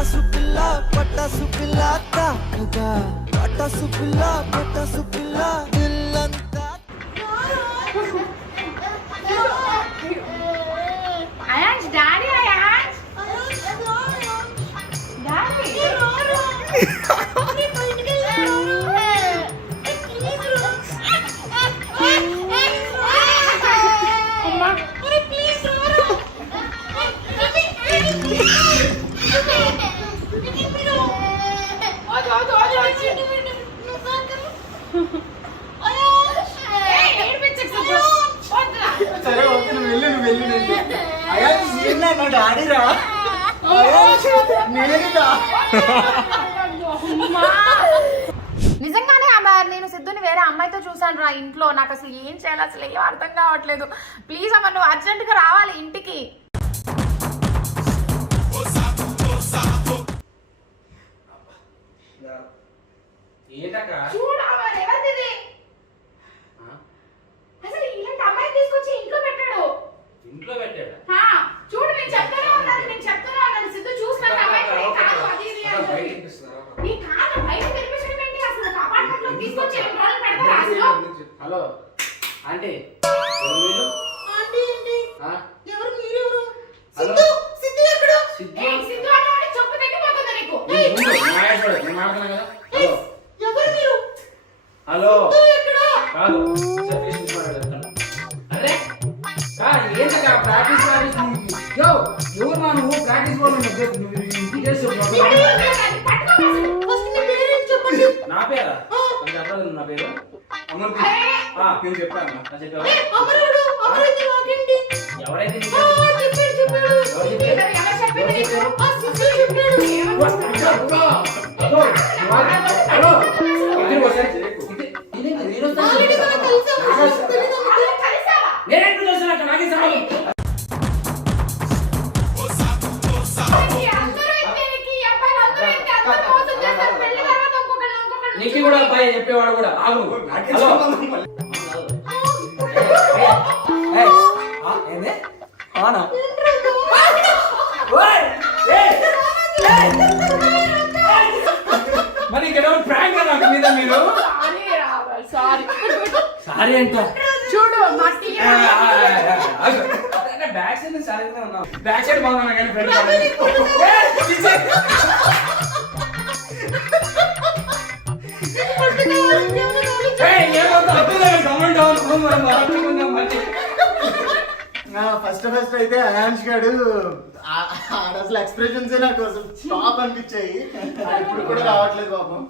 పటాసు పిల్ల పటాసు పిల్ల తాకగా పటాసు పిల్ల దిల్లంతా అయాన్స్ డాడీ అయాన్స్ డాడీ సరే ఓకే నువ్వు వెళ్ళు అయ్యా నా డాడీరా నేనేదా నిజంగానే నేను సిద్ధుని వేరే అమ్మాయితో చూసాను రా ఇంట్లో. నాకు అసలు ఏం చేయాలి, అసలు ఏం అర్థం కావట్లేదు. ప్లీజ్ అమ్మ నువ్వు అర్జెంటుగా రావాలి ఇంటికి. అసలు ఇలాంటి అమ్మాయి తీసుకొచ్చి ఇంట్లో పెట్టాడు. చూడు నేను చెప్తానే ఉన్నాను సిద్ధు చూసిన అమ్మాయి కాదు అది ఇది అని. నీ కాదు బయట కనిపించడం ఏంటి? అసలు అపార్ట్మెంట్ లో తీసుకొచ్చి ఎన్ని రోజులు పెడతారా అసలు? హలో ఆంటీ ఎవరు మీరెవరు? హలో సిద్ధు ఎక్కడ? సిద్ధు అంటే చెప్పు తగ్గిపోతుంది నీకు. ఎవరు మీరు? హలో సిద్ధు ఎక్కడ? కాదు అరే ఏంటక్క ప్రాక్టీస్ ఎవరు నువ్వు ప్రాక్టీస్ ఫస్ట్ మీ పేరేంటి చెప్పండి. నా పేరా చెప్పలేదు నా పేరు అమర్ పేరు చెప్పాను అమరుడు అమరైతే నాకేంటి? ఎవరైతే చెప్పాడు ఎవరు చెప్పింది నీకు? సిద్ధు చెప్పాడు. ఆల్రెడీ మనం కలిసాము. తెలీదా మీకు? కలిసావా? నేనెప్పుడు చూసిన నాకే సంబంధం నీకు కూడా అబ్బాయి చెప్పేవాడు కూడా ఆగు మరి ఇక్కడ ప్రాంక్ నాకు మీద మీరు సారీ అంట చూడు బ్యాక్ సైడ్ సారీగా ఉన్నావు బ్యాక్ సైడ్ బాగున్నా కానీ ఫ్రెండ్ ఫస్ట్ అయితే అయాన్స్ గాడు అసలు ఎక్స్ప్రెషన్స్ నాకు అసలు టాప్ అనిపించాయి. ఇప్పుడు కూడా రావట్లేదు పాపం.